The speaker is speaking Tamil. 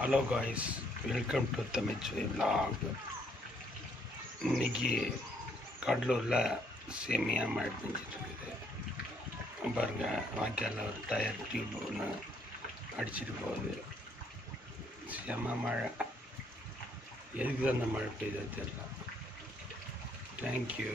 Hello guys, welcome to தமிழ்ச்சுவை vlog. இன்றைக்கி கடலூரில் செம்மையாக மழை பெஞ்சிட்ருக்குது. பாருங்கள், வாய்க்காலில் ஒரு டயர் டியூப் ஒன்று அடிச்சிட்டு போகுது. செம்ம மழை. எதுக்கு தான் அந்த மழை பெய்யுது தெரியல. தேங்க்யூ.